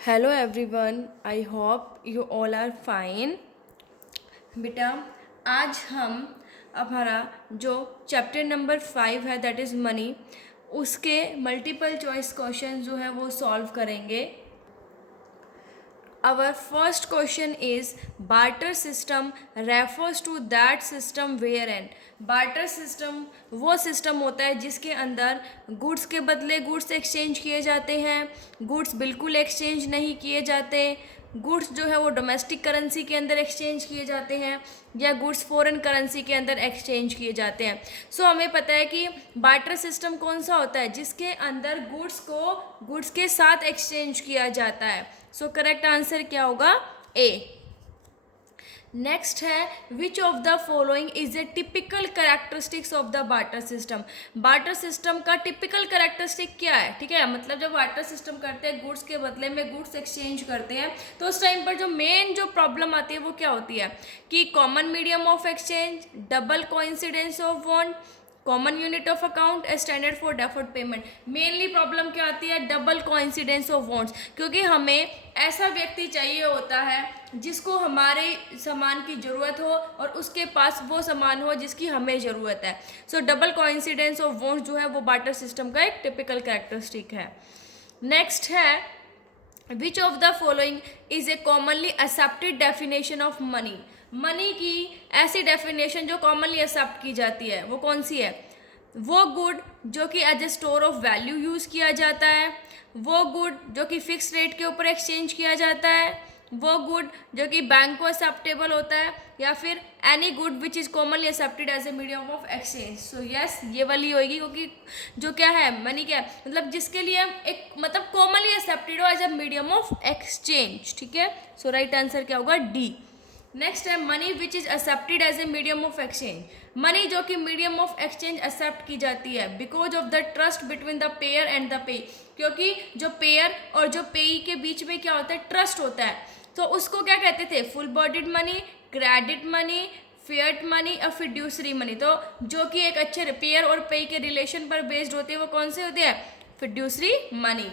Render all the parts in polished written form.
Hello everyone, I hope you all are fine. बेटा, आज हम हमारा जो चैप्टर नंबर 5 है दैट इज़ मनी, उसके मल्टीपल चॉइस क्वेश्चन जो है वो सॉल्व करेंगे। Our first question is barter system refers to that system wherein barter system वो सिस्टम होता है जिसके अंदर गुड्स के बदले गुड्स एक्सचेंज किए जाते हैं, गुड्स बिल्कुल एक्सचेंज नहीं किए जाते, गुड्स जो है वो डोमेस्टिक करेंसी के अंदर एक्सचेंज किए जाते हैं या गुड्स फॉरेन करेंसी के अंदर एक्सचेंज किए जाते हैं। सो हमें पता है कि बार्टर सिस्टम कौन सा होता है जिसके अंदर गुड्स को गुड्स के साथ एक्सचेंज किया जाता है। सो करेक्ट आंसर क्या होगा? ए। नेक्स्ट है which of the following is a typical characteristics of the barter system. Barter system का टिपिकल कैरेक्टरिस्टिक क्या है? ठीक है, मतलब जब बार्टर सिस्टम करते हैं, गुड्स के बदले में गुड्स एक्सचेंज करते हैं, तो उस टाइम पर जो मेन जो प्रॉब्लम आती है वो क्या होती है कि common medium of exchange, double coincidence of bond, common unit of account, standard for deferred payment. Mainly problem क्या आती है? डबल कोइंसिडेंस ऑफ बॉन्ड्स, क्योंकि हमें ऐसा व्यक्ति चाहिए होता है जिसको हमारे सामान की ज़रूरत हो और उसके पास वो सामान हो जिसकी हमें ज़रूरत है। सो डबल कोइंसिडेंस ऑफ बॉन्ड्स जो है वो बार्टर सिस्टम का एक टिपिकल कैरेक्टरिस्टिक है। नेक्स्ट है which of the following is a commonly accepted definition of money. Money की ऐसी डेफिनेशन जो कॉमनली एक्सेप्ट की जाती है वो कौन सी है? वो गुड जो कि as a store of value use किया जाता है, वो गुड जो कि फिक्स रेट के ऊपर एक्सचेंज किया जाता है, वो गुड जो कि बैंक को एक्सेप्टेबल होता है, या फिर any good which is commonly accepted as a medium of exchange. So yes, ये वाली होगी, क्योंकि जो क्या है मनी क्या है, मतलब जिसके लिए एक मतलब कॉमनली एक्सेप्टेड हो as a medium of exchange. ठीक है, सो राइट आंसर क्या होगा? डी। नेक्स्ट है money which is accepted as a medium of exchange. Money जो कि मीडियम ऑफ एक्सचेंज एक्सेप्ट की जाती है because of the trust between the payer and the payee, क्योंकि जो पेयर और जो पेई के बीच में क्या होता है? ट्रस्ट होता है। तो उसको क्या कहते थे? Full bodied money, credit money, fiat money और फिड्यूसरी मनी। तो जो कि एक अच्छे पेयर और पेई के रिलेशन पर बेस्ड होती है वो कौन से होती है? Fiduciary money.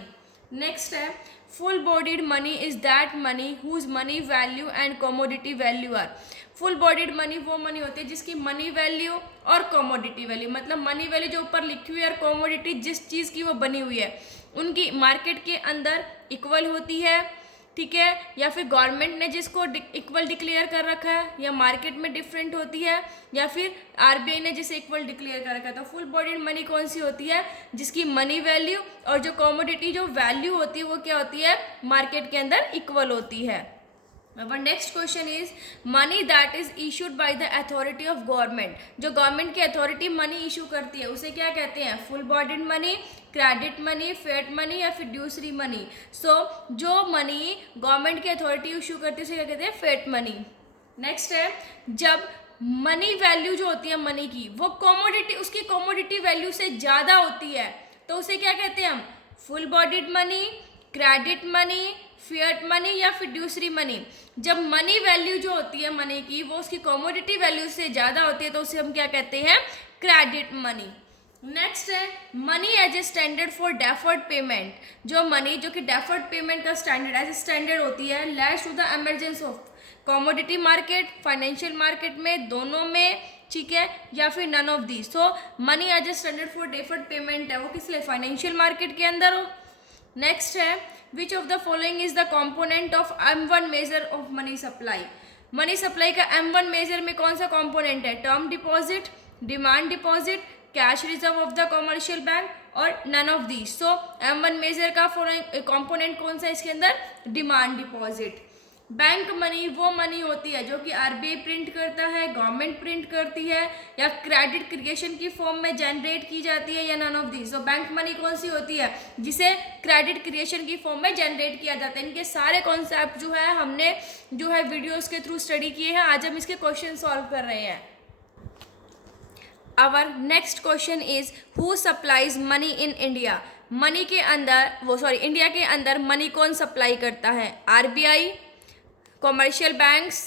नेक्स्ट है full bodied money is that money whose money value and commodity value are. Full bodied money वो मनी होती है जिसकी मनी वैल्यू और कमोडिटी वैल्यू, मतलब मनी वैल्यू जो ऊपर लिखी हुई है और कमोडिटी जिस चीज़ की वो बनी हुई है उनकी मार्केट के अंदर इक्वल होती है। ठीक है, या फिर गवर्नमेंट ने जिसको इक्वल डिक्लेयर कर रखा है, या मार्केट में डिफरेंट होती है, या फिर आरबीआई ने जिसे इक्वल डिक्लेयर कर रखा है। तो फुल बॉडीड मनी कौन सी होती है? जिसकी मनी वैल्यू और जो कमोडिटी जो वैल्यू होती है वो क्या होती है? मार्केट के अंदर इक्वल होती है। Our next question is money that is issued by the authority of government। जो गवर्नमेंट की अथॉरिटी मनी इशू करती है उसे क्या कहते हैं? Full bodied money, credit money, fiat money या फिड्यूसरी मनी। सो जो मनी गवर्नमेंट की अथॉरिटी इशू करती है उसे क्या कहते हैं? Fiat money. नेक्स्ट है जब मनी वैल्यू जो होती है मनी की वो कमोडिटी उसकी कमोडिटी वैल्यू से ज़्यादा होती है तो उसे क्या कहते हैं हम? Full bodied money, credit money, fiat money या फिड्यूसरी मनी। जब मनी वैल्यू जो होती है मनी की वो उसकी कमोडिटी वैल्यू से ज़्यादा होती है तो उसे हम क्या कहते हैं? Credit money. नेक्स्ट है money as a standard for deferred payment. जो मनी जो कि डेफर्ड पेमेंट का स्टैंडर्ड एज ए स्टैंडर्ड होती है leads to the emergence of commodity market, financial market में, दोनों में, ठीक है, या फिर none of the. So money as a standard for deferred payment है वो किस लिए? फाइनेंशियल मार्केट के अंदर हो। नेक्स्ट है which of the following is the component of M1 measure of money supply. Money supply का M1 मेजर में कौन सा कॉम्पोनेंट है? Term deposit, demand deposit, cash reserve of the commercial bank और none of the. So M1 measure का following component कौन सा है इसके अंदर? Demand deposit. बैंक मनी वो मनी होती है जो कि आरबीआई प्रिंट करता है, गवर्नमेंट प्रिंट करती है, या क्रेडिट क्रिएशन की फॉर्म में जनरेट की जाती है, या नन ऑफ दिस। तो बैंक मनी कौन सी होती है? जिसे क्रेडिट क्रिएशन की फॉर्म में जनरेट किया जाता है। इनके सारे कॉन्सेप्ट जो है हमने जो है वीडियोस के थ्रू स्टडी किए हैं। आज हम इसके क्वेश्चन सॉल्व कर रहे हैं। Our next question is who supplies money in India. Money के अंदर इंडिया के अंदर मनी कौन सप्लाई करता है? आरबीआई, कॉमर्शियल बैंक्स,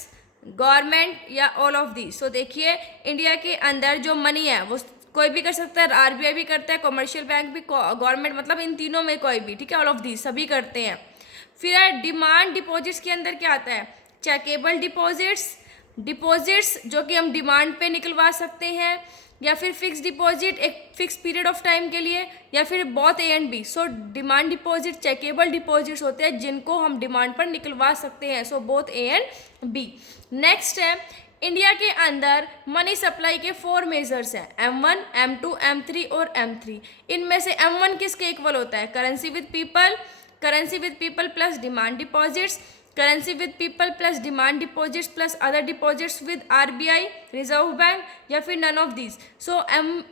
गवर्नमेंट या ऑल ऑफ दी। सो देखिए इंडिया के अंदर जो मनी है वो कोई भी कर सकता है, आरबीआई भी करता है, कॉमर्शियल बैंक भी, गवर्नमेंट, मतलब इन तीनों में कोई भी, ठीक है, ऑल ऑफ दी सभी करते हैं। फिर है डिमांड डिपॉजिट्स के अंदर क्या आता है, चेकेबल डिपॉजिट्स जो कि हम डिमांड पे निकलवा सकते हैं, या फिर फिक्स डिपॉजिट एक फिक्स पीरियड ऑफ टाइम के लिए, या फिर both A and B. So demand deposit checkable deposits होते हैं जिनको हम डिमांड पर निकलवा सकते हैं, so both A and B. Next है इंडिया के अंदर मनी सप्लाई के 4 मेजर्स हैं, M1, M2, M3 और M3। इनमें से M1 किसके इक्वल होता है, currency with people plus demand deposits, currency with people plus demand deposits plus other deposits with RBI reserve bank, या फिर नन ऑफ दीज। सो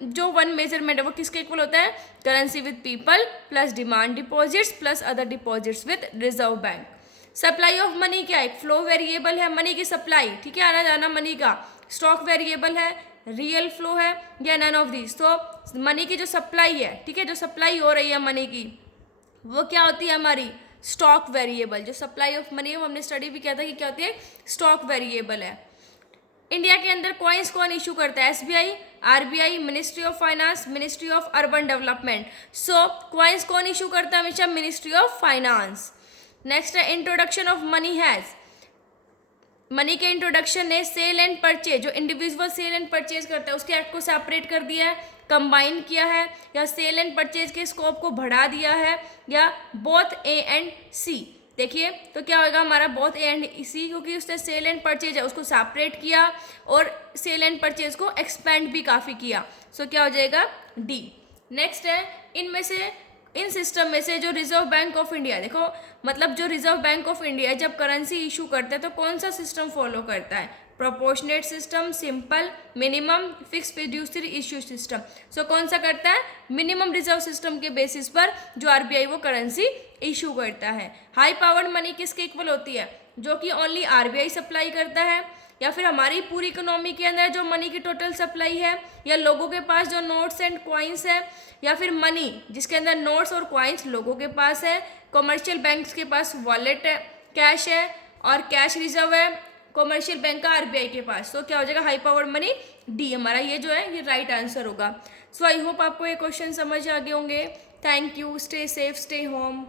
जो 1 मेजरमेंट है वो किसके इक्वल होता है, currency with people plus demand deposits plus other deposits with reserve bank. Supply of money क्या है, फ्लो वेरिएबल है मनी की सप्लाई, ठीक है, आना जाना मनी का। स्टॉक वेरिएबल है, रियल फ्लो है, या नन ऑफ दीज। तो मनी की जो सप्लाई है, ठीक है, जो सप्लाई हो रही है मनी की, वो क्या होती है हमारी, स्टॉक वेरिएबल। जो सप्लाई ऑफ मनी है वो हमने स्टडी भी किया था कि क्या होती है, स्टॉक वेरिएबल है। इंडिया के अंदर कॉइन्स कौन इशू करता है, SBI, RBI, ministry of finance, ministry of urban development. So coins कौन इशू करता है हमेशा, मिनिस्ट्री ऑफ फाइनेंस। नेक्स्ट है introduction of money has, money के इंट्रोडक्शन ने सेल एंड परचेज, जो इंडिविजुअल सेल एंड परचेज करता है उसके एक्ट को सेपरेट कर दिया है, कंबाइन किया है, या सेल एंड परचेज के स्कोप को बढ़ा दिया है, या बोथ A एंड C। देखिए तो क्या होगा हमारा बोथ A एंड C, क्योंकि उसने सेल एंड परचेज है उसको सेपरेट किया और सेल एंड परचेज को एक्सपेंड भी काफ़ी किया। सो क्या हो जाएगा D। नेक्स्ट है इनमें से इन सिस्टम में से जो रिजर्व बैंक ऑफ इंडिया, देखो मतलब जो रिजर्व बैंक ऑफ इंडिया जब करेंसी इशू करता है तो कौन सा सिस्टम फॉलो करता है, proportionate system, simple, minimum, fix fiduciary issue system. So कौन सा करता है, मिनिमम रिजर्व सिस्टम के बेसिस पर जो RBI वो करेंसी इशू करता है। हाई पावर्ड मनी किसके इक्वल होती है, जो कि ओनली RBI सप्लाई करता है, या फिर हमारी पूरी इकोनॉमी के अंदर जो मनी की टोटल सप्लाई है, या लोगों के पास जो नोट्स एंड कॉइन्स है, या फिर मनी जिसके अंदर नोट्स और कॉइन्स लोगों के पास है, कॉमर्शियल बैंक्स के पास वॉलेट है, कैश है और कैश रिजर्व है कॉमर्शियल बैंक का RBI के पास। तो क्या हो जाएगा हाई पावर्ड मनी D हमारा, ये जो है ये राइट आंसर होगा। सो आई होप आपको ये क्वेश्चन समझ आ गए होंगे। Thank you, stay safe, stay home.